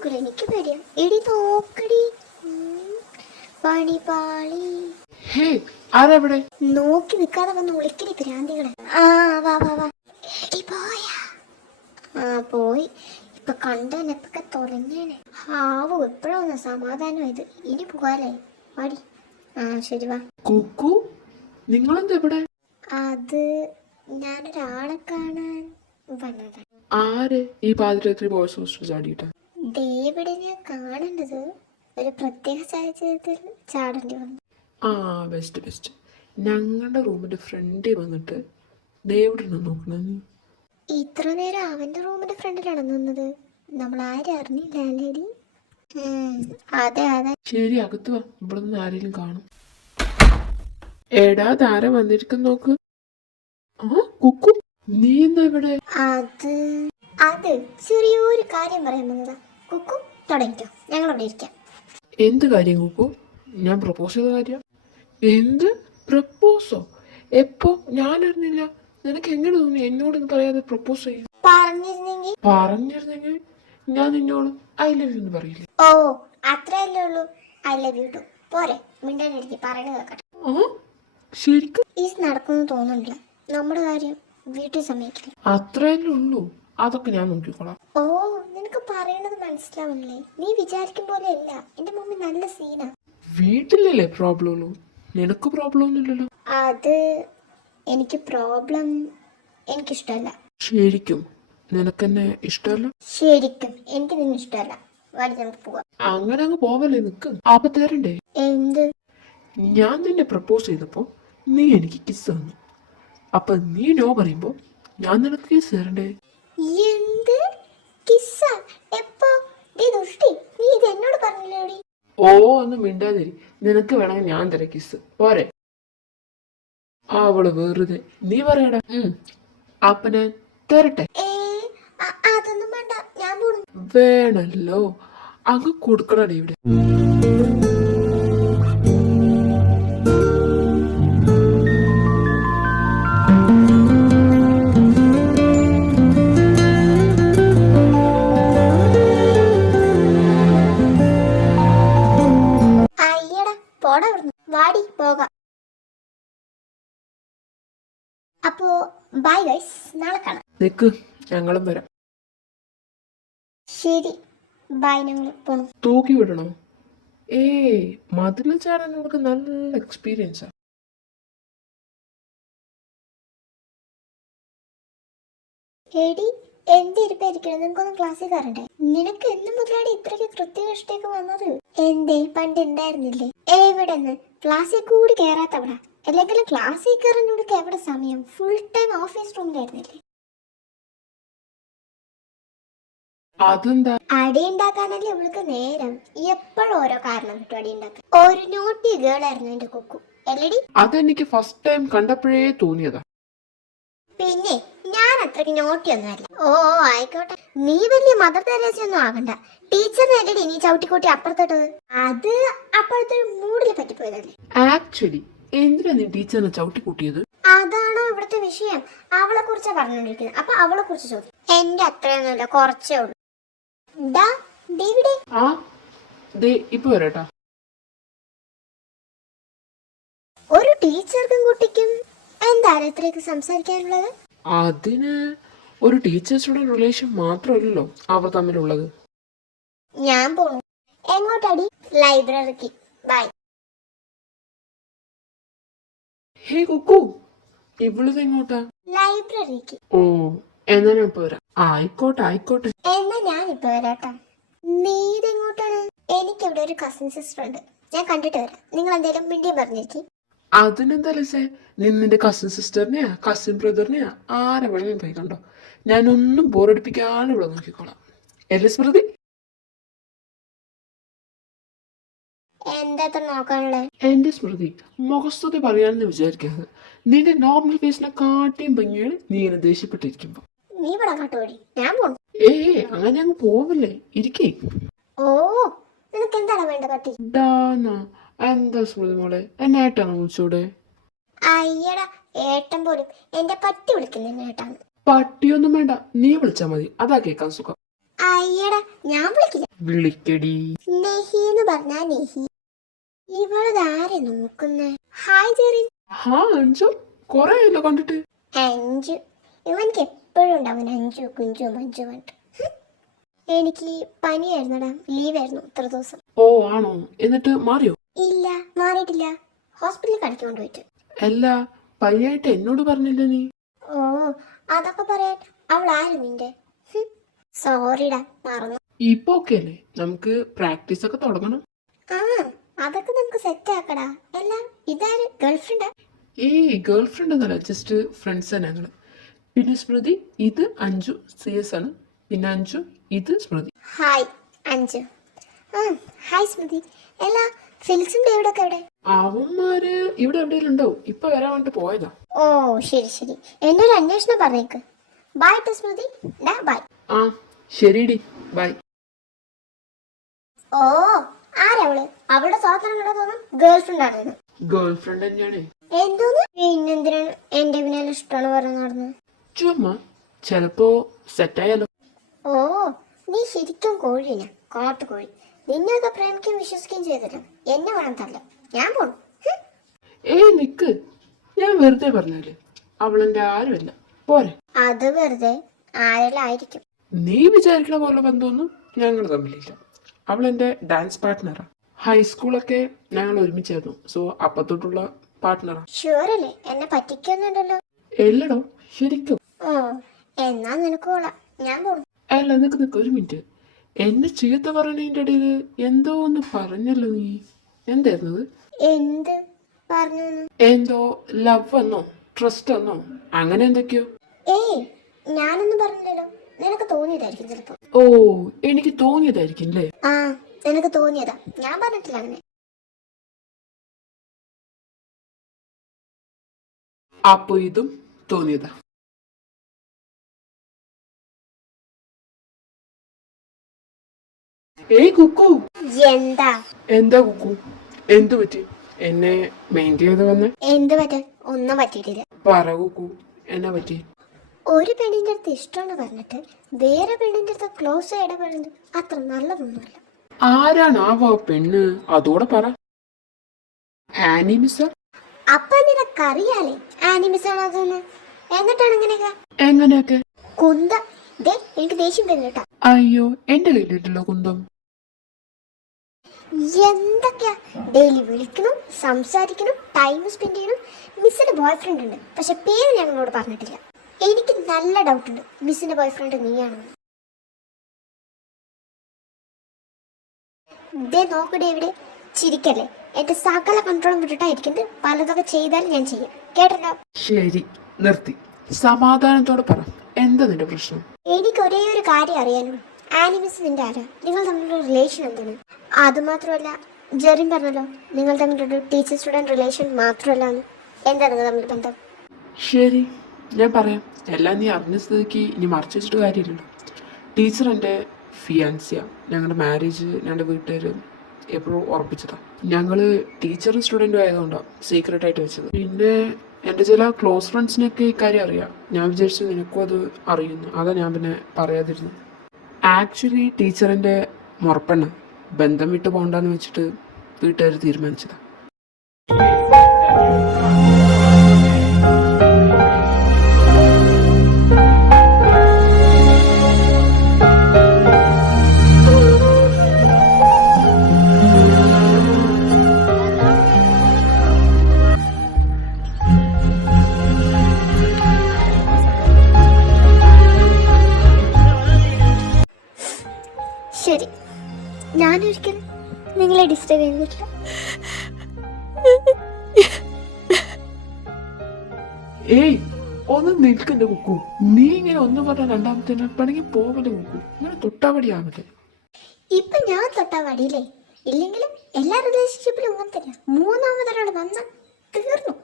നോക്കില്ല, എനിക്ക് പേടിയാ. എടി നോക്കടി, പണിപാളി. ആരെവിടെ? നോക്കി നിൽക്കാതെ വന്ന് വിളിക്കടി ഭ്രാന്തികളെ. ആ വാ വാ വാ. എടി പോയാ? ആ പോയി. ഇപ്പൊ കണ്ടനപ്പൊക്കെ തുറഞ്ഞേനെ. ഹാവോ, എപ്പോഴാണ് സമാധാനമായത്. ഇനി പോകാലേ, പാടി. ആ ശരി വാ. കുക്കു, നിങ്ങളെന്താ ഇവിടെ? അത് ഞാനൊരാളെ കാണാൻ വന്നതാണ്. ആര് ഈ പാതിരാത്രി ബോയ്സ് ഹോസ്റ്റൽ ചാടിയിട്ട? ഡേവിഡിനെ കാണേണ്ടത് ഒരു പ്രത്യേക സാഹചര്യത്തിൽ ചാടേണ്ടി വന്നു. ആ ബെസ്റ്റ് ബെസ്റ്റ്. ഞങ്ങളുടെ റൂമിന്റെ ഫ്രണ്ടിൽ വന്നിട്ട് ഡേവിഡിനെ നോക്കണം. ഇത്ര നേരം അവന്റെ റൂമിന്റെ ഫ്രണ്ടിലാണ് നിന്നത്. നമ്മൾ ആരും അറിഞ്ഞില്ല അല്ലേടി? അതെ അതെ. ശരി, അകത്ത് വാ, ഇവിടെ നിന്ന് ആരെങ്കിലും കാണും. എടാ, താര വന്നിരിക്കും നോക്ക്. ആ കുക്കു, നീ എന്താ ഇവിടെ? അത് അത് ചെറിയൊരു കാര്യം പറയാൻ വന്നതാ. കുക്കു തുടങ്ങിക്കോ, ഞങ്ങൾ അവിടെ ഇരിക്കാം. എന്ത് കാര്യം കുക്കു? ഞാൻ പ്രപ്പോസ് ചെയ്ത കാര്യം? എന്ത് പ്രപ്പോസോ? എപ്പോ? ഞാൻ അറിഞ്ഞില്ല. നിനക്ക് എങ്ങനെ തോന്നി എന്നോട് പറയാതെ പ്രപ്പോസ് ചെയ്യും? പറഞ്ഞിരുന്നെങ്കിൽ ഞാൻ നിന്നോട് ഐ ലവ് യു എന്ന് പറയില്ലേ? ഓ, അത്രയല്ലേ ഉള്ളൂ. I love you too. പോരെ, മിണ്ടാനിരിക്കെ പറയുന്നത് കേൾക്കട്ടെ. ശരിക്കും ഇത് നടക്കുന്നു തോന്നുന്നില്ല. നമ്മുടെ കാര്യം വീട്ടിൽ സമ്മതിക്കില്ല. അത്രയല്ലേ ഉള്ളൂ, അതൊക്കെ ഞാൻ നോക്കിക്കോളാം. ഓ, നിനക്ക് പറയണത് മനസ്സിലാവണില്ലേ? നീ വിചാരിക്കും പോലെ അല്ല. എന്റെ മമ്മി നല്ല സീനാ. വീട്ടിലല്ലേ പ്രോബ്ലം ഉള്ളൂ, നിനക്ക് പ്രോബ്ലം ഒന്നുമില്ലല്ലോ. അത് എനിക്കിഷ്ടമല്ല. ശരിക്കും നിനക്കെന്നെ ഇഷ്ടമല്ല? ശരിക്കും എനിക്ക് നിന്നെ ഇഷ്ടമല്ല. വാടി, നമുക്ക് പോവാം. അങ്ങനെ അങ്ങ് പോവല്ലേ, നിക്ക്. അപ്പൊ തരണ്ടേ? എന്ത്? ഞാൻ നിന്നെ പ്രപ്പോസ് ചെയ്തപ്പോ നീ എനിക്ക് കിസ് തന്നു. അപ്പൊ നീ നോ പറയുമ്പോ ഞാൻ നിനക്ക് കിസ് തരണ്ടേ? എന്ത് കിസ്സ? എപ്പോ? ദുഷ്ടി, നീ ഇത് എന്നോട് പറഞ്ഞില്ലേടി? ഓ, ഒന്നും മിണ്ടാതിരി. നിനക്ക് വേണമെങ്കിൽ ഞാൻ തരാം കിസ്, പോരെ? അവള് വെറുതെ. നീ പറയടാ. അപ്പൊ ഞാൻ തരട്ടെ? അതൊന്നും വേണ്ട, ഞാൻ പോണു. വേണല്ലോ, അങ്ങ് കൊടുക്കണേ ഇവിടെ. അയ്യടാ, പോടാ അവിടുന്ന്. വാടി, പോകാം. അപ്പോ ബൈ ഗൈസ്, നാളെ കാണാം. നിക്ക്, ഞങ്ങളും വരാം. ശരി, ബൈ. ഞങ്ങൾ പോണു. തൂക്കി വിടണോ? മതിൽ ചാടാൻ നമുക്ക് നല്ല എക്സ്പീരിയൻസാ. എടി, എന്തിരിപ്പായിരിക്കണം? നിനക്കൊന്നും ക്ലാസ്സിൽ കയറണ്ടേ? നിനക്ക് എന്നും മുതലാടി ഇത്രയ്ക്ക് കൃത്യനിഷ്ഠയൊക്കെ വന്നത്? എന്തേ, പണ്ട് ഉണ്ടായിരുന്നില്ലേ? എവിടെന്ന്? ക്ലാസ്സിൽ കൂടി കയറാത്തവിടെ. അല്ലെങ്കിലും ക്ലാസ്സിൽ കയറാനോടൊക്കെ എവിടെ സമയം? ഫുൾ ടൈം ഓഫീസ് റൂമിലായിരുന്നില്ലേ? അതെന്താ? അടി ഉണ്ടാക്കാനല്ലേ ഇവൾക്ക് നേരം. എപ്പോഴും ഓരോ കാരണം കിട്ടും അടി ഉണ്ടാക്കാൻ. ഒരു നോട്ടി ഗേൾ ആയിരുന്നു എന്റെ കുക്കു, അല്ലടി? അതെനിക്ക് ഫസ്റ്റ് ടൈം കണ്ടപ്പോഴേ തോന്നിയതാ. പിന്നെ ഞാൻ അത്രയ്ക്ക് നോട്ടിയൊന്നുമല്ല. ഓ ആയിക്കോട്ടെ, നീ വലിയ മദർ തെരേസയൊന്നും ആകണ്ട. ടീച്ചറിനെ അല്ലടി നീ ചവിട്ടിക്കൂട്ടി അപ്പുറത്തോട്ടത്. അത് അപ്പോഴത്തെ ഒരു മൂഡിൽ പറ്റിപ്പോയതല്ലേ. ആക്ച്വലി എന്തിനാ നീ ടീച്ചറിനെ ചവിട്ടി കൂട്ടിയത്? അതാണോ ഇവിടുത്തെ വിഷയം? അവളെ കുറിച്ചാ പറഞ്ഞോണ്ടിരിക്കുന്നത്. അപ്പൊ അവളെ കുറിച്ച് ചോദിക്കും. എന്റെ അത്രയൊന്നുമില്ല, കുറച്ചേ ഉള്ളൂ. ആ ദേ ഇപ്പൊ വരട്ടാ. ഒരു ടീച്ചർക്കും കുട്ടിക്കും എന്താണ് ഇത്രയൊക്കെ സംസാരിക്കാനുള്ളത്? അതിന് ഒരു ടീച്ചർ സ്റ്റുഡന്റ് റിലേഷൻ മാത്രമല്ലല്ലോ അവർ തമ്മിലുള്ളത്. ഞാൻ പോണു. എങ്ങോട്ടടി? ലൈബ്രറിക്ക്. ബൈ. ഹേ കുക്കു, ഇവളിത് എങ്ങോട്ടാ? ലൈബ്രറിക്ക്. ഓ, എന്നാ ഞാൻ ഇപ്പൊ വരാം. ആയിക്കോട്ടെ ആയിക്കോട്ടെ. എന്നാ ഞാൻ ഇപ്പൊ വരാട്ടോ. നീ ഇതെങ്ങോട്ടാണ്? എനിക്കിവിടെ ഒരു കസിൻ സിസ്റ്റർ ഉണ്ട്. ഞാൻ കണ്ടിട്ട് വരാം. നിങ്ങൾ എന്തേലും മിണ്ടിയും പറഞ്ഞിരിക്കും. അതിനെന്താ ലസേ, നീ നിന്റെ കസിൻ സിസ്റ്ററിനെയാ കസിൻ ബ്രദറിനെയാ ആരെ വേണമെങ്കിലും പോയി കണ്ടോ. ഞാനൊന്നും ബോറടിപ്പിക്കാതെ ഇവിടെ നോക്കിക്കോളാം. എല്ലേ സ്മൃതി? എന്താ നോക്കാനുള്ളത്? എന്റെ സ്മൃതി, മുഖസ്തുതി പറയാനെന്ന് വിചാരിക്കരുത്. നിന്റെ നോർമൽ ഫേസിനെ കാട്ടിയും ഭംഗിയാണ് നീ ഇങ്ങനെ ദേഷ്യപ്പെട്ടിരിക്കുമ്പോ. നീ ഇവിടെ കാട്ടുപോടി, ഞാൻ പോണു. അങ്ങനെ അങ്ങ് പോവില്ലേ, ഇരിക്കേ. ഓ, നിനക്ക് എന്താണ് വേണ്ട പട്ടി? എന്താ സ്മൃതി മോളെ, എന്നെ ഏട്ടാണ് വിളിച്ചൂടെ? അയ്യടാ, ഏട്ടൻ പോലും എന്റെ പട്ടി വിളിക്കുന്ന ഏട്ടാണ്. പട്ടിയൊന്നും വേണ്ട, നീ വിളിച്ചാ മതി, അതാ കേൾക്കാൻ സുഖം. അയ്യടാ, ഞാൻ വിളിക്കില്ല. വിളിക്കടി. നെഹി എന്ന് പറഞ്ഞാ നെഹി. ഇവളതാരെ നോക്കുന്നേ? ഹായ് ജെറിൻ. ഹാ അഞ്ചു, കൊറേ ആയല്ലോ കണ്ടിട്ട്. അഞ്ചു, ഇവനക്ക് എപ്പോഴും ഉണ്ടാവും അഞ്ചു കുഞ്ചു മഞ്ചു പറഞ്ഞിട്ട്. എനിക്ക് പനിയായിരുന്നടാ, ലീവായിരുന്നു ഇത്ര ദിവസം. ഓ ആണോ? എന്നിട്ട് മാറിയോ? ഇല്ല, മാറിയിട്ടില്ല. ഹോസ്പിറ്റലിൽ കളിക്കാൻ കൊണ്ടുപോയിട്ട്. അല്ല, പനിയായിട്ട് എന്നോട് പറഞ്ഞില്ല നീ? ഓ, അതൊക്കെ പറയാൻ അവൾ ആര് നിന്റെ? സോറിടാ, മറന്നു. ഇപ്പൊ ഓക്കെ അല്ലേ? നമുക്ക് പ്രാക്ടീസ് ഒക്കെ തുടങ്ങണം. ആ, അതൊക്കെ നമുക്ക് സെറ്റ് ആക്കടാ. എല്ലാം ഇതാര് ഗേൾഫ്രണ്ടാ? ഏയ് ഗേൾ ഫ്രണ്ട് എന്നല്ല, ജസ്റ്റ് ഫ്രണ്ട്സ് തന്നെ ഞങ്ങള്. പിന്നെ സ്മൃതി, ഇത് അഞ്ചു CS ആണ്. പിന്നെ അഞ്ചു, ഇത് സ്മൃതി. ഹായ് അഞ്ചു. ആ, ഹായ് സ്മൃതി. എല്ലാ ഫിലിക്സും ഡേവിഡൊക്കെ എവിടെ? അവന്മാര് ഇവിടെ എവിടെയെങ്കിലും ഉണ്ടാവും. ഇപ്പൊ വരാൻ വേണ്ടി പോയതാ. ഓ ശരി ശരി, എന്റെ ഒരു അന്വേഷണം പറഞ്ഞേക്ക്. ബൈ ട്ടോ സ്മൃതി. ഡാ ബൈ. ആ ശരിടി, ബൈ. ഓ, ആരവള്? അവളുടെ സ്വാതന്ത്ര്യം തോന്നും ഗേൾഫ്രണ്ട് ആണെന്ന്. ഗേൾ ഫ്രണ്ട് തന്നെയാണ്. എന്തോന്ന്? പിന്നെന്തിനാണ് എന്റെ പിന്നാലെ ഇഷ്ടമാണ് പറഞ്ഞ് നടന്നത്? ചുമ്മാ ചെലപ്പോ സെറ്റായാലോ. ഓ, നീ ശരിക്കും കോഴിയാണ്, കാട്ടുകോഴി. നിന്നെയൊക്കെ പ്രേമിക്കുകയും വിശ്വസിക്കുകയും ചെയ്തല്ലോ. എന്നെ വേണം തല്ല. ഞാൻ പോണു. ഏയ് നിക്ക്, ഞാൻ വെറുതെ പറഞ്ഞല്ലേ. അവളെന്റെ ആരുമല്ല, പോരെ. അത് വെറുതെ ആരെല്ലാം ആയിരിക്കും. നീ വിചാരിക്കണ പോലെ ബന്ധമൊന്നും ഞങ്ങൾ തമ്മിലില്ല. അവളെന്റെ ഡാൻസ് പാർട്ട്ണറാ. ഹൈസ്കൂളൊക്കെ ഞങ്ങൾ ഒരുമിച്ചായിരുന്നു. സോ അപ്പത്തൊട്ടുള്ള പാർട്ട്ണറാ. ഷുവറല്ലേ? എന്നെ പറ്റിക്കുന്നുണ്ടല്ലോ. എല്ലടോ, ശരിക്കും. ഓ, എന്നാ നിനക്ക് കൊള്ളാം. ഞാൻ പോണു. അല്ല നിക്ക് ഒരു മിനിറ്റ്. എന്നെ ചീത്ത പറഞ്ഞതിന്റെ ഇടയിൽ എന്തോ ഒന്ന് പറഞ്ഞല്ലോ നീ. എന്തായിരുന്നത്? എന്ത് പറഞ്ഞു? എന്തോ ലവ് എന്നോ ട്രസ്റ്റ് എന്നോ അങ്ങനെ എന്തൊക്കെയോ. ഏയ്, ഞാനൊന്നും പറഞ്ഞില്ലല്ലോ. നിനക്ക് തോന്നിയതായിരിക്കും ചിലപ്പോ. ഓ, എനിക്ക് തോന്നിയതായിരിക്കും അല്ലേ? ആ, നിനക്ക് തോന്നിയതാ. ഞാൻ പറഞ്ഞിട്ടില്ല അങ്ങനെ. അപ്പൊ ഇതും തോന്നിയതാ. ഏയ് കുക്കു. എന്താ? എന്താ കുക്കു? എന്തു പറ്റി? എന്നെ മെയിൻറ്റെയിൻ ചെയ്ത് വന്നേ? എന്ത് പറ്റാൻ? ഒന്നും പറ്റിയിട്ടില്ല. പറ കുക്കു, എന്നാ പറ്റി? ഒരു പെണ്ണിന്റെ അടുത്ത് ഇഷ്ടമെന്ന് പറഞ്ഞിട്ട് വേറെ പെണ്ണിന്റെ അടുത്ത് ക്ലോസ് ഇടപെടുന്നത് അത്ര നല്ലതൊന്നുമല്ല. ആരാണ് ആ പെണ്ണ്? അതോടെ പറ. Annie miss? അപ്പൊ നിനക്കറിയാലേ ആനിമിസ് ആണ് അതെന്ന്. എന്നിട്ടാണ് ഇങ്ങനെയൊക്കെ? എങ്ങനെയൊക്കെ? കുന്ത ദേ, എനിക്ക് ദേഷ്യം വരുന്നു കേട്ടാ. അയ്യോ, എന്റെ കയ്യിലിട്ടല്ലോ കുന്തം. എന്തൊക്കെയാ? ഡെയിലി വിളിക്കണം, സംസാരിക്കണം, ടൈം സ്പെൻഡ് ചെയ്യണം. മിസ്സിന്റെ ബോയ് ഫ്രണ്ട് ഉണ്ട്, പക്ഷെ പേര് ഞങ്ങളോട് പറഞ്ഞിട്ടില്ല. എനിക്ക് നല്ല ഡൗട്ട് ഉണ്ട് മിസ്സിന്റെ ബോയ് ഫ്രണ്ട് നീയാണെന്ന്. ദേ നോക്കടേ ഇവിടെ. ചിരിക്കല്ലേ. എന്റെ സകല കൺട്രോളും വിട്ടിട്ടായിരിക്കുന്നത്. പലതൊക്കെ ചെയ്താലും ഞാൻ ചെയ്യും. കേട്ടല്ലോ? ശരി, നിർത്തി. സമാധാനത്തോടെ പറ, എന്താ നിന്റെ പ്രശ്നം? എനിക്ക് ഒരേ ഒരു കാര്യം അറിയാനുള്ളൂ. ആനിമിസ് നിന്റെ ആരാ? നിങ്ങൾ തമ്മിലുള്ള റിലേഷൻ എന്താണ്? അതുമാത്രമല്ല, ജെറിൻ പറഞ്ഞല്ലോ നിങ്ങൾ തമ്മിലൊരു ടീച്ചർ സ്റ്റുഡൻറ് റിലേഷൻ മാത്രമല്ല. എന്താണ് നിങ്ങൾ തമ്മിൽ ബന്ധം? ശരി, ഞാൻ പറയാം. എല്ലാം നീ അറിഞ്ഞ സ്ഥിതിക്ക് ഇനി മറച്ചു വെച്ചിട്ട് കാര്യമില്ലല്ലോ. ടീച്ചർ എൻ്റെ ഫിയാൻസിയ. ഞങ്ങളുടെ മാരേജ് ഞങ്ങളുടെ വീട്ടുകാർ എപ്പോഴും ഉറപ്പിച്ചതാണ്. ഞങ്ങൾ ടീച്ചറും സ്റ്റുഡൻറ്റും ആയതുകൊണ്ടാണ് സീക്രട്ടായിട്ട് വെച്ചത്. പിന്നെ എൻ്റെ ചില ക്ലോസ് ഫ്രണ്ട്സിനൊക്കെ ഈ കാര്യം അറിയാം. ഞാൻ വിചാരിച്ചു നിനക്കും അത് അറിയുന്നു, അതാ ഞാൻ പിന്നെ പറയാതിരുന്നു. ആക്ച്വലി ടീച്ചറിൻ്റെ മുറപ്പെണ്ണ. ബന്ധം വിട്ട് പോകണ്ടെന്ന് വെച്ചിട്ട് വീട്ടുകാർ തീരുമാനിച്ചതാണ്. ശരി, ഞാനൊരിക്കലും നിങ്ങളെ ഡിസ്റ്റർബ് ചെയ്യുന്നില്ല. ഏയ് ഒന്ന് നിൽക്കണ്ട കുക്കു. നീ ഇങ്ങനെ ഒന്ന് പറഞ്ഞ രണ്ടാമത്തെ പണിക്ക് പോവല്ലേ കുക്കു. ഇങ്ങനെ തൊട്ടാപടിയാവട്ടെ. ഇപ്പൊ ഞാൻ തൊട്ടാ വടിയില്ലേ? ഇല്ലെങ്കിലും എല്ലാ റിലേഷൻഷിപ്പിലും അങ്ങനെ തന്നെയാ. മൂന്നാമതൊരാൾ വന്ന തീർന്നു.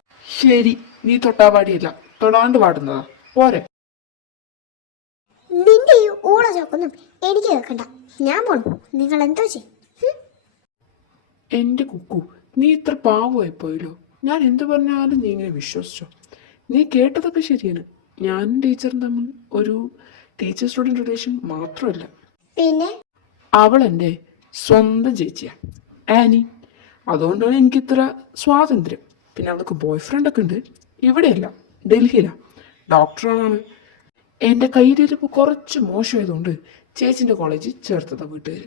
ശരി, നീ തൊട്ടാപാടിയല്ല, തൊടാണ്ട് പാടുന്നതാ. പോരെ. നിന്റെ ഈ ഊള ചോക്കൊന്നും എനിക്ക് കേൾക്കണ്ട. ഞാൻ പോണു. നിങ്ങൾ എന്തോ ചെയ്യും. എന്റെ കുക്കു, നീ ഇത്ര പാവമായി പോയല്ലോ. ഞാൻ എന്ത് പറഞ്ഞാലും നീ ഇങ്ങനെ വിശ്വസിച്ചോ? നീ കേട്ടതൊക്കെ ശരിയാണ്. ഞാനും ടീച്ചറും തമ്മിൽ ഒരു ടീച്ചർ സ്റ്റുഡൻറ് റിലേഷൻ മാത്രമല്ല. പിന്നെ അവൾ എൻ്റെ സ്വന്തം ചേച്ചിയാ, ആനി. അതുകൊണ്ടാണ് എനിക്കിത്ര സ്വാതന്ത്ര്യം. പിന്നെ അവൾക്ക് ബോയ് ഫ്രണ്ടൊക്കെ ഉണ്ട്. ഇവിടെയല്ല, ഡൽഹിയിലാണ്, ഡോക്ടറാണ്. എൻ്റെ കയ്യിലിരിപ്പ് കുറച്ച് മോശമായതുകൊണ്ട് ചേച്ചിൻ്റെ കോളേജിൽ ചേർത്തതാ വീട്ടുകാർ.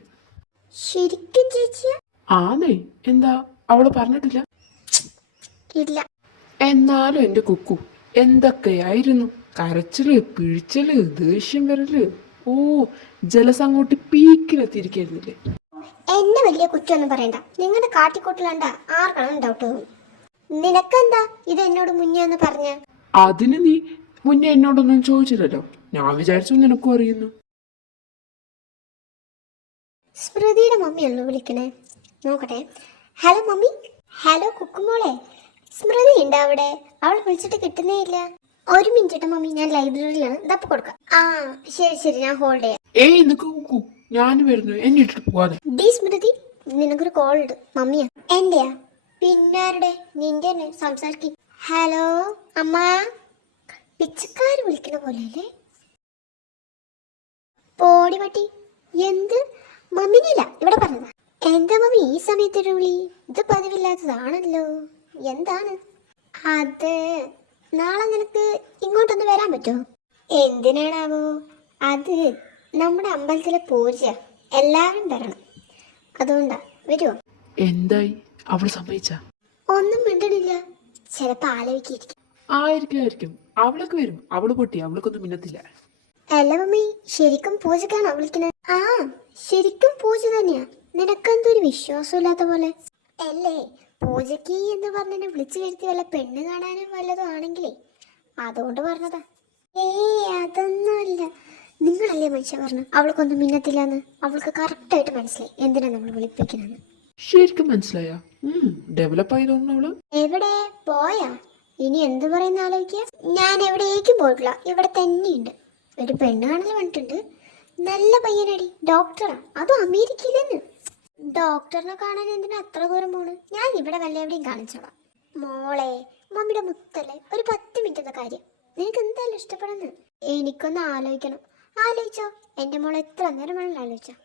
ശരിക്കും ചേച്ചിയാ? ആന്നേ, എന്താ അവള് പറഞ്ഞിട്ടില്ല? ഇല്ല. എന്നാലും എൻ്റെ കുക്കു എന്തൊക്കെയായിരുന്നു കരച്ചില്, പിഴിച്ചല്, ദേഷ്യം വരല്. ഓ, ജലസ് അങ്ങോട്ട് പീക്കിലെത്തിയിരിക്കായിരുന്നില്ലേ. എന്നെ വലിയ കുറ്റമൊന്നും പറയണ്ട. നിങ്ങളുടെ കാട്ടിക്കൂട്ടിലണ്ട ആർക്കാണ് ഡൗട്ട് തോന്നും. നിനക്കെന്താ ഇത് എന്നോട് മുന്നേ ഒന്ന് പറഞ്ഞ? അതിന് നീ മുന്നേ എന്നോടൊന്നും ചോദിച്ചില്ലല്ലോ. ഞാൻ വിചാരിച്ചു നിനക്കും അറിയുന്നു. സ്മൃതിയുടെ മമ്മിയല്ലോ വിളിക്കണേ. നോക്കട്ടെ. Hello mummy. ഹലോ കുക്കുമോളെ, സ്മൃതി ഉണ്ട് അവിടെ? അവൾ വിളിച്ചിട്ട് കിട്ടുന്നേ ഇല്ല. ഒരു മിനിറ്റ് മമ്മി, ഞാൻ ലൈബ്രറിയിലാണ്. ഇതപ്പോ കൊടുക്കാം. ആ ശരി ശരി, ഞാൻ ഹോൾഡ് ചെയ്യാം. ഏയ് നിനക്ക് കുക്കു, ഞാൻ വരുന്നു, എന്നെ ഇട്ടിട്ട് പോവാതെ. ഡി സ്മൃതി, നിനക്കൊരു കോൾ ഉണ്ട്. മമ്മിയാ. എന്റെയാ? പിന്നാരുടെ? നിന്റെ തന്നെ സംസാരിക്കും. ഹലോ അമ്മ. പിച്ചക്കാര് വിളിക്കണ പോലെ അല്ലേ? പോടി പട്ടി. എന്ത്? മമ്മിനില്ല, ഇവിടെ പറഞ്ഞതാ. എന്താ മമ്മി ഈ സമയത്തൊരു വിളി? ഇത് പതിവില്ലാത്തതാണല്ലോ. എന്താണ്? അത് നാളെ നിനക്ക് ഇങ്ങോട്ടൊന്ന് വരാൻ പറ്റുമോ? എന്തിനാണാവോ? അത് നമ്മുടെ അമ്പലത്തിലെ പൂജ, എല്ലാവരും വരണം. അതുകൊണ്ടാ. വരുമോ? എന്തായി, അവൾ സമ്മതിച്ച? ഒന്നും മിണ്ടണില്ല. ചിലപ്പോ ആലോചിക്കായിരിക്കും. ആയിരിക്കും. അവളൊക്കെ വരും. അവള് പൊട്ടി, അവൾക്കൊന്നും മിന്നത്തില്ല. അല്ല മമ്മി, ശരിക്കും പൂജക്കാണോ വിളിക്കണേ? ആ ശരിക്കും പൂജ തന്നെയാ. നിനക്കെന്തൊരു വിശ്വാസമില്ലാത്ത പോലെ അല്ലേ? പൂജയ്ക്ക് എന്ന് പറഞ്ഞെന്നെ വിളിച്ചു വരുത്തി വല്ല പെണ്ണ് കാണാനും വല്ലതും ആണെങ്കിലേ അതുകൊണ്ട് പറഞ്ഞതാ. അതൊന്നുമല്ല. നിങ്ങളല്ലേ മനുഷ്യ പറഞ്ഞു അവൾക്കൊന്നും മിന്നത്തില്ലാന്ന്. അവൾക്ക് കറക്റ്റായിട്ട് മനസ്സിലായി എന്തിനാ നമ്മൾ വിളിപ്പിക്കണെന്ന്. ശരിക്കും മനസ്സിലായ? ഡെവലപ്പ് ആയതുകൊണ്ട് അവള് എവിടെ പോയാ? ഇനി എന്ത് പറയുന്ന ആലോചിക്കുക. ഞാൻ എവിടേക്കും പോയിട്ടില്ല, ഇവിടെ തന്നെയുണ്ട്. ഒരു പെണ്ണ് കാണൽ വന്നിട്ടുണ്ട്. നല്ല പയ്യനടി, ഡോക്ടറാ. അതും അമേരിക്കയിലെന്ന്. ഡോക്ടറിനെ കാണാൻ എന്തിനാ അത്ര ദൂരം പോണ്? ഞാൻ ഇവിടെ വല്ല എവിടെയും കാണിച്ചോളാം. മോളെ, മമ്മിയുടെ മുത്തല്ലേ, ഒരു 10 മിനിറ്റത്തെ കാര്യം. നിനക്ക് എന്തായാലും ഇഷ്ടപ്പെടുന്നത്. എനിക്കൊന്ന് ആലോചിക്കണം. ആലോചിച്ചോ എൻ്റെ മോളെ, എത്ര നേരം വേണമെങ്കിലും ആലോചിച്ചോ.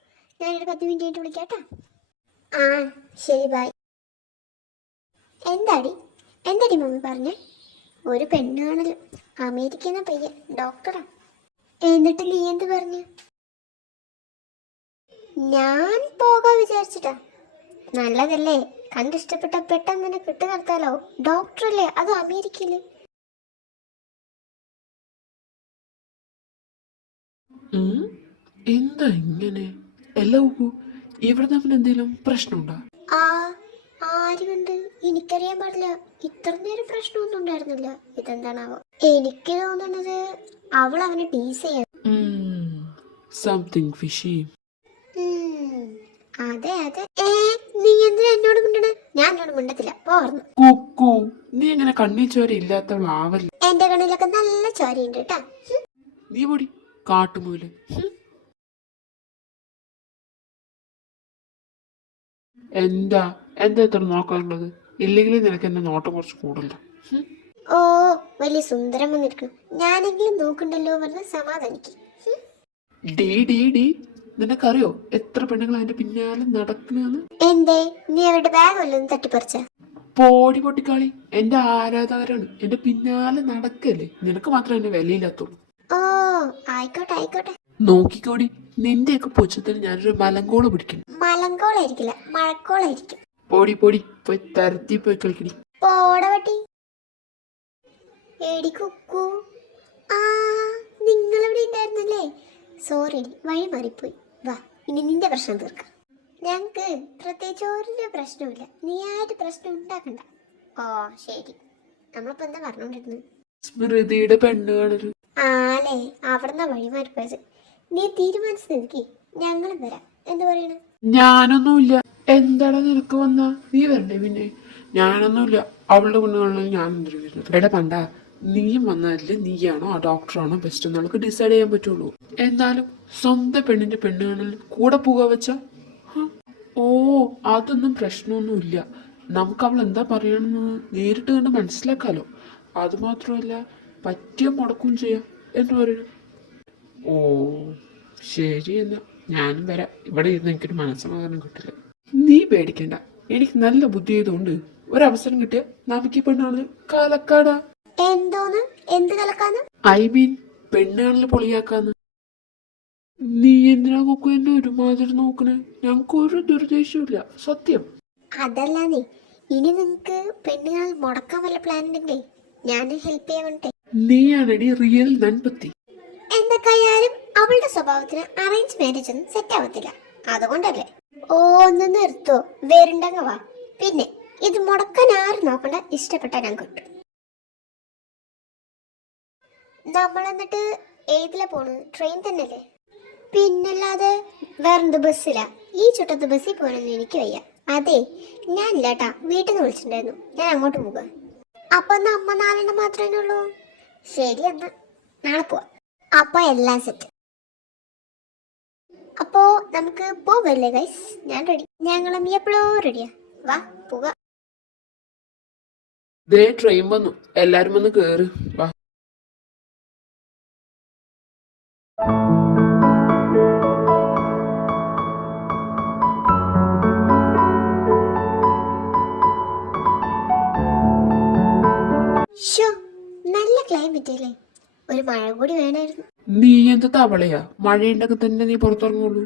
ഞാനൊരു 10 മിനിറ്റ് കഴിഞ്ഞിട്ട് വിളിക്കാട്ടാ. ആ ശരി, ബൈ. എന്താടി മമ്മി പറഞ്ഞേ? ഒരു പെണ്ണ് കാണൽ, അമേരിക്കന്ന പയ്യൻ, ഡോക്ടറാ. എന്നിട്ട് നീ എന്ത് പറഞ്ഞു? ഞാൻ പോകാൻ വിചാരിച്ചിട്ടാ. നല്ലതല്ലേ, കണ്ടിഷ്ടപ്പെട്ട പെട്ടെന്ന് തന്നെ കിട്ടു നടത്താലോ. ഡോക്ടറല്ലേ, അതും അമേരിക്കയില്. എന്താ ഇങ്ങനെ? എല്ലാം ഇവിടെ തമ്മിൽ എന്തെങ്കിലും പ്രശ്നമുണ്ടോ? ആ ആരുണ്ട്? എനിക്കറിയാൻ പാടില്ല. ഇത്ര നേരം പ്രശ്നമൊന്നും ഉണ്ടായിരുന്നില്ല. ഇതെന്താണാവോ? എനിക്ക് തോന്നുന്നത് അവൾ അവനെ ടീസ് ചെയ്യാൻ. Something fishy. അതെ അതെ. നീ എന്തിനാ എന്നോട് മിണ്ടണേ? ഞാൻ എന്നോട് മിണ്ടത്തില്ല, പോർന്നു. കുക്കു, നീ ഇങ്ങനെ കണ്ണി ചോര ഇല്ലാത്തവളാവല്ലേ. എന്റെ കണ്ണിലൊക്കെ നല്ല ചോരയുണ്ട് കേട്ടാ. നീ പൊടി കാട്ടുമൂല്. എന്താ ഇത്ര നോക്കാനുള്ളത്? ഇല്ലെങ്കിൽ നിനക്ക് എന്നെ നോട്ടം കുറച്ച് കൂടുതല. ഓ, വലിയ സുന്ദരം വന്നിരിക്കണം. ഞാനെങ്കിലും നോക്കണ്ടല്ലോ പറഞ്ഞ് സമാധാനിക്കും. ഡി നിനക്കറിയോ എത്ര പെണ്ണുങ്ങൾ അതിന്റെ പിന്നാലെ നടക്കണെന്ന്? എന്തേ, നീ അവരുടെ ബാഗ് വല്ലതും തട്ടിപ്പറിച്ച? പോടി പൊട്ടിക്കാളി, എന്റെ ആരാധകരാണ്, എന്റെ പിന്നാലെ നടക്കല്ലേ. നിനക്ക് മാത്രമേ എന്നെ വിലയില്ലാത്തുള്ളൂ. ഓ ആയിക്കോട്ടെ ആയിക്കോട്ടെ. നോക്കിക്കോടി, നിന്റെയൊക്കെ പുച്ഛത്തിൽ ഞാനൊരു മലങ്കോള് പിടിക്കും. മലങ്കോളായിരിക്കില്ല, മഴക്കോളായിരിക്കും. പോടി പോയി തരത്തി പോയി കളിക്കടി. പോടവട്ടി. എടി കുക്കു, ആ നിങ്ങളെവിടെ ഉണ്ടായിരുന്നല്ലേ? സോറി, വഴി മാറിപ്പോയി. വാ, ഇനി നിന്റെ പ്രശ്നം തീർക്കാം. ഞങ്ങക്ക് പ്രത്യേകിച്ച് ഒരു പ്രശ്നമില്ല. നീ ആയിട്ട് പ്രശ്നം ഉണ്ടാക്കണ്ട. ഓ ശരി. നമ്മളിപ്പോ എന്താ പറഞ്ഞോണ്ടിരുന്നത്? സ്മൃതിയുടെ പെണ്ണ് കാണല്. ആലേ, അവിടുന്ന് വഴി മാറിപ്പോയത്. നീ തീരുമാനിച്ചു നിൽക്കി, ഞങ്ങളും വരാം. എന്ത് പറയണ? ഞാനൊന്നുമില്ല. എന്താണ് നിനക്ക് വന്ന? നീ വരണ്ടേ? പിന്നെ ഞാനൊന്നുമില്ല. അവളുടെ പെണ്ണ് കാണാൻ ഞാൻ എന്തിനു വരുന്നത്? എടാ പണ്ടാ, നീയും വന്നാലേ നീയാണോ ആ ഡോക്ടറാണോ ബെസ്റ്റ് എന്ന് നമുക്ക് ഡിസൈഡ് ചെയ്യാൻ പറ്റുള്ളൂ. എന്നാലും സ്വന്തം പെണ്ണിന്റെ പെണ്ണ് കാണാൻ കൂടെ പോകാൻ വെച്ചാ? ഓ, അതൊന്നും പ്രശ്നമൊന്നുമില്ല. നമുക്ക് അവൾ എന്താ പറയണമെന്ന് നേരിട്ട് കണ്ട് മനസ്സിലാക്കാലോ. അതുമാത്രമല്ല, പറ്റിയ മുടക്കും ചെയ്യാം എന്ന് പറയുന്നു. ഓ ശരി എന്നാ. ഞാനും വരാം. ഇവിടെ ഇരുന്ന് എനിക്കൊരു മനസ്സമാധാനം കിട്ടില്ല. നീ പേടിക്കണ്ട, എനിക്ക് നല്ല ബുദ്ധി ചെയ്തുകൊണ്ട് ഒരവസരം കിട്ടിയ നമുക്ക് ഈ പെണ്ണാണ് കാലക്കാടാ. എന്തോന്ന്? എന്ത് കലക്കാന്ന്? I mean പെണ്ണാണില് പൊളിയാക്കാന്ന്. നീ എന്തിനാ കൊക്കു എന്നെ ഒരുമാതിരി നോക്കണേ? ഞങ്ങക്ക് ഒരു ദുരുദ്ദേശമില്ല, സത്യം. അതല്ലാന്നേ, ഇനി നിങ്ങക്ക് പെണ്ണുങ്ങൾ മുടക്കാൻ വല്ല പ്ലാൻ ഉണ്ടെങ്കിലേ ഞാൻ ഹെൽപ്പ് ചെയ്യാൻ വേണ്ടേ. നീയാണടി റിയൽ നൻപത്തി. എന്തൊക്കെയായാലും അവളുടെ സ്വഭാവത്തിന് അറേഞ്ച് മാരേജ് ഒന്നും സെറ്റ് ആവത്തില്ല, അതുകൊണ്ടല്ലേ. ഓ, ഒന്ന് നിർത്തോ, വേറുണ്ടങ്ങ വാ. പിന്നെ ഇത് മുടക്കാൻ ആരും നോക്കണ്ട, ഇഷ്ടപ്പെട്ടാ ഞാൻ കിട്ടും. നമ്മൾ എന്നിട്ട് ഏതിലാ പോണ്? ട്രെയിൻ തന്നെയല്ലേ? പിന്നല്ലാതെ വേറെന്ത് ബസ്സിലാ? ഈ ചുട്ടത്ത് ബസ്സിൽ പോകാനൊന്നും എനിക്ക് വയ്യ. അതെ, ഞാനില്ലാട്ടാ, വീട്ടിൽ നിന്ന് വിളിച്ചിട്ടുണ്ടായിരുന്നു, ഞാൻ അങ്ങോട്ട് പോകാം. അപ്പൊ നമ്മ 4 മാത്രമേ ഉള്ളൂ. ശരി, എന്നാ നാളെ പോവാം. അപ്പൊ എല്ലാം സെറ്റ്. അപ്പോ നമുക്ക് പോവല്ലേ ഗൈസ്? ഞാൻ റെഡി. ഞങ്ങളും എപ്പോഴോ റെഡിയാ. വാ പോകാം. ദേ ട്രെയിൻ വന്നു, എല്ലാരും ഒന്ന് കേറ് വാ. ഷോ, നല്ല ക്ലൈമറ്റ് അല്ലേ? ഒരു മഴ കൂടി വേണമായിരുന്നു. നീ എന്ത് തവളയാ? മഴയുണ്ടെങ്കിൽ തന്നെ നീ പുറത്തിറങ്ങുള്ളൂ.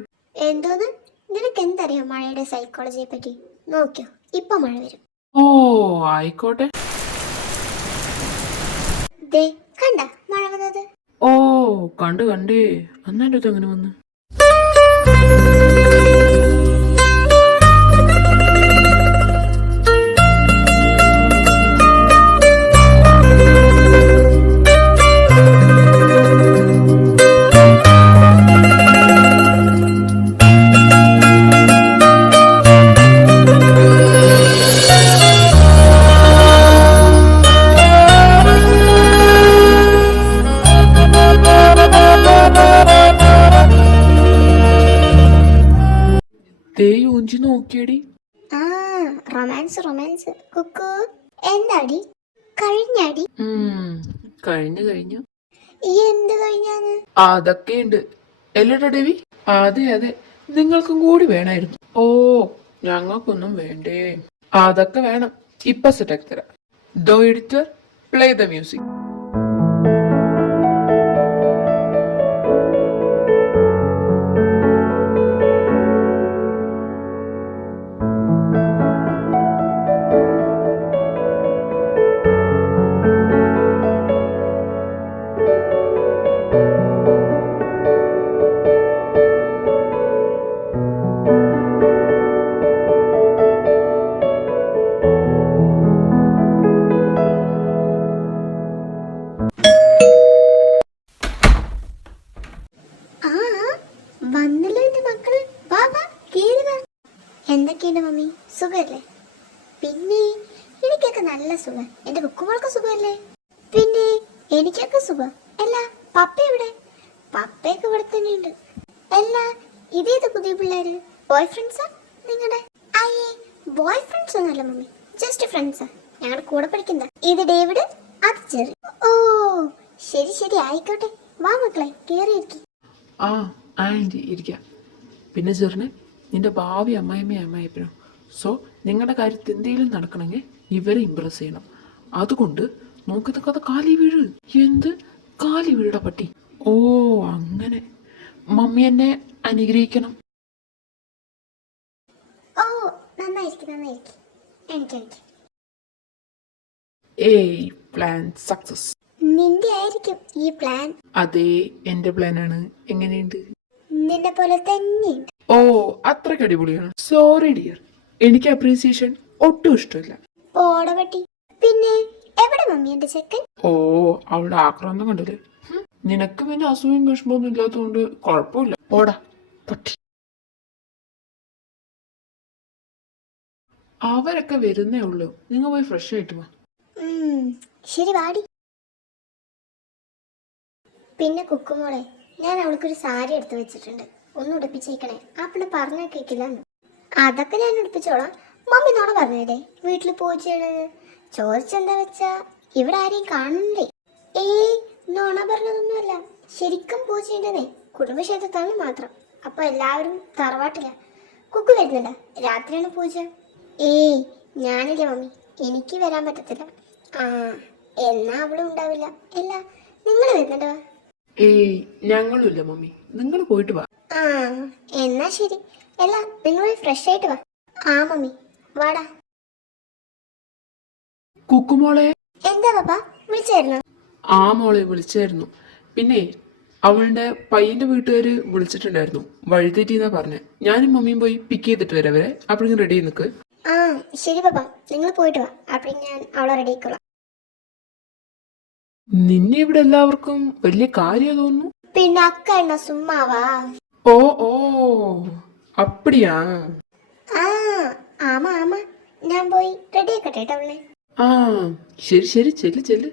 എന്തോന്ന്? നിനക്ക് എന്തറിയാം മഴയുടെ സൈക്കോളജിയെ പറ്റി? നോക്കിയോ, ഇപ്പൊ മഴ വരും. ഓ ആയിക്കോട്ടെ. ദേ കണ്ട മഴ വന്നത്? ഓ കണ്ടേ. അന്നാൻ്റെ അത് അങ്ങനെ വന്ന്. ദേ യോഞ്ചി നോക്കിയടി. ആ, റൊമാൻസ് റൊമാൻസ്. കുക്കു എന്താടി കഴിഞ്ഞാടി? കഴിഞ്ഞു. എന്ത് കഴിഞ്ഞാന്ന്? അതൊക്കെയുണ്ട്. എല്ലടാ ദേവി? അതെ അതെ, നിങ്ങൾക്കും കൂടി വേണമായിരുന്നു. ഓ ഞങ്ങൾക്കൊന്നും വേണ്ടേ? അതൊക്കെ വേണം. ഇപ്പൊ സെറ്റാക്കി തരാം. ദോ എഡിറ്റർ, പ്ലേ ദ മ്യൂസിക്. ആ, വന്നല്ലോ എന്റെ മക്കള്. വാ വാ, കേറി വാ. എന്തൊക്കെയുണ്ട് മമ്മി, സുഖല്ലേ? പിന്നെ എനിക്കൊക്കെ നല്ല സുഖം. എന്റെ ബുക്കുമോൾക്ക് സുഖമല്ലേ? പിന്നെ എനിക്കൊക്കെ സുഖം. അല്ല, പപ്പ എവിടെ? പപ്പയൊക്കെ ഇവിടെ തന്നെയുണ്ട്. അല്ല, ഇതേത് പുതിയ പിള്ളേര്? ബോയ് ഫ്രണ്ട്സാ നിങ്ങളുടെ? അയ്യേ, ബോയ് ഫ്രണ്ട്സ് ഒന്നുമല്ല മമ്മി, ജസ്റ്റ് ഫ്രണ്ട്സാ. ഞങ്ങളുടെ കൂടെ പഠിക്കുന്ന. ഇത് ഡേവിഡ്, അത് ചെറി. ഓ ശരി ശരി, ആയിക്കോട്ടെ. വാ മക്കളെ, കേറിയിരിക്കും. ആ ആൻറ്റി ഇരിക്കാം. പിന്നെ ചെറിന് നിന്റെ ഭാവി അമ്മായിമ്മയും അമ്മായിപ്പനും. സോ നിങ്ങളുടെ കാര്യത്തിൽ എന്തെങ്കിലും നടക്കണമെങ്കിൽ ഇവരെ ഇമ്പ്രസ് ചെയ്യണം. അതുകൊണ്ട് നോക്കത്തക്കാതെ കാലി വീഴ്. എന്ത് കാലി വീഴ പട്ടി? ഓ അങ്ങനെ. മമ്മി എന്നെ അനുഗ്രഹിക്കണം. ഓ നന്നായിരിക്കും നന്നായിരിക്കും. എനിക്ക് ഏയ് പ്ലാൻ സക്സസ്. നിന്റെ ആയിരിക്കും ഈ പ്ലാൻ. അതേ എന്റെ പ്ലാനാണ്. എങ്ങനെയുണ്ട്? നിന്നെ പോലെ തന്നെയുണ്ട്. ഓ അത്രയ്ക്ക് അടിപൊളിയാണ്. സോറി ഡിയർ, എനിക്ക് അപ്രീസിയേഷൻ ഒട്ടും ഇഷ്ടമില്ല. ഓടവട്ടി. പിന്നെ എവിടെ മമ്മി എന്റെ ചെക്കൻ? ഓ അവളുടെ ആക്രാന്തം കണ്ടില്ലേ? നിനക്ക് പിന്നെ അസുഖം വിഷമമൊന്നും ഇല്ലാത്തതുകൊണ്ട് കുഴപ്പമില്ല. ഓടാ പട്ടി. അവരൊക്കെ വരുന്നേ ഉള്ളൂ. നിങ്ങൾ പോയി ഫ്രഷ് ആയിട്ട് വാ. ശരി വാടി. പിന്നെ കുക്കുമോളെ, ഞാൻ അവൾക്കൊരു സാരി എടുത്തു വെച്ചിട്ടുണ്ട്, ഒന്ന് ഉടുപ്പിച്ചേക്കണേ. ആ പിന്നെ പറഞ്ഞാ കേക്കില്ല. അതൊക്കെ ഞാൻ ഉടുപ്പിച്ചോളാം. മമ്മി നോടെ പറഞ്ഞേ വീട്ടിൽ പോയിച്ചാണ് ചോദിച്ചെന്താ വെച്ചാ ഇവിടെ ആരെയും കാണുന്നില്ലേ? നോണ പറഞ്ഞതൊന്നുമല്ല, ശരിക്കും പൂജയുണ്ടെന്നേ, കുടുംബക്ഷേത്രത്താണ് മാത്രം. അപ്പൊ എല്ലാവരും തറവാട്ടില്ല. കുക്കു വരുന്നുണ്ടോ? രാത്രിയാണ് പൂജ. ഏയ് ഞാനില്ല മമ്മി, എനിക്ക് വരാൻ പറ്റത്തില്ല. ആ എന്നാ അവളും ഉണ്ടാവില്ല. അല്ല നിങ്ങൾ വരുന്നുണ്ടോ? ഏയ് ഞങ്ങളുമില്ല മമ്മി, നിങ്ങൾ പോയിട്ട് വാ. ആ എന്നാ ശരി. അല്ല നിങ്ങൾ ഫ്രഷ് ആയിട്ട് വാ. ആ മമ്മി വാടാ. കുക്കുമോളെ. എന്താ പാപ്പ വിളിച്ചായിരുന്നോ? ആ മോളെ വിളിച്ചായിരുന്നു. പിന്നെ അവളുടെ പയ്യന്റെ വീട്ടുകാര് വിളിച്ചിട്ടുണ്ടായിരുന്നു. വഴിതെറ്റിന്നാ പറഞ്ഞേ. ഞാനും മമ്മിയും പോയി പിക്ക് ചെയ്തിട്ട് വരാം അവരെ. അപ്പോഴേക്കും റെഡി ആയി നിൽക്ക്. ആ ശരി പാപ്പ, നിങ്ങൾ പോയിട്ട് വാ. അപ്പോൾ ഞാൻ അവളെ റെഡി ആയിക്കോളാം. നിന്നെ ഇവിടെ എല്ലാവർക്കും വലിയ കാര്യം തോന്നുന്നു. പിന്നെ അക്ക എണ്ണ സുമ്മാവാ. ഓ ഓ അപ്പടിയാ. ആ ആമാ ആമാ, ഞാൻ പോയി റെഡി ആക്കട്ടെ കേട്ടോ അവളെ. ആ ശരി ശരി, ചെല്ല് ചെല്ല്.